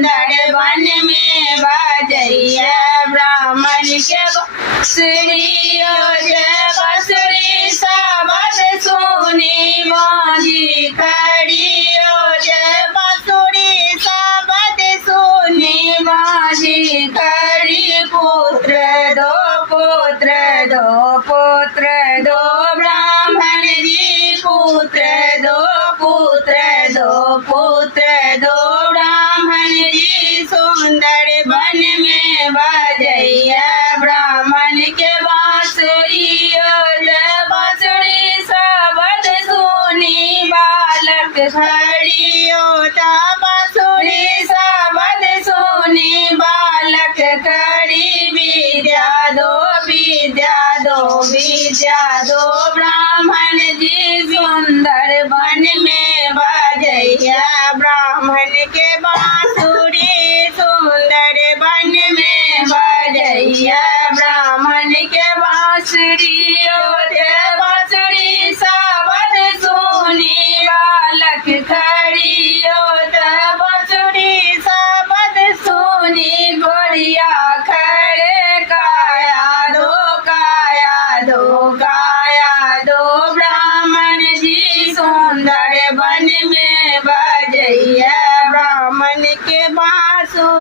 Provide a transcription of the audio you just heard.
सुंदर वन में बजैया ब्राह्मण के बांसुरियो जय बांसुरी शब्द सुनी मांझी खड़ियो जय बांसुरी शब्द सुनी मांझी खड़ी पुत्र दो ब्राह्मण जी पुत्र दो ब्राह्मण जी सुंदर वन में बजैया ब्राह्मण के बांसुरियो जय बांसुरी शब्द सुनी बालक खड़ियो ता बांसुरी शब्द सुनी बालक खड़ी विद्या दो ब्राह्मण जी सुंदर वन में बजैया ब्राह्मण के बांसुरी सुंदर वन में बजैया ब्राह्मण के बांसुरियो जय बांसुरी शब्द सुनी बालक खड़ियो त बांसुरी शब्द सुनी गोरिया खड़े काया दो ब्राह्मण जी सुंदर वन में बजैया ब्राह्मण के बांसुरी।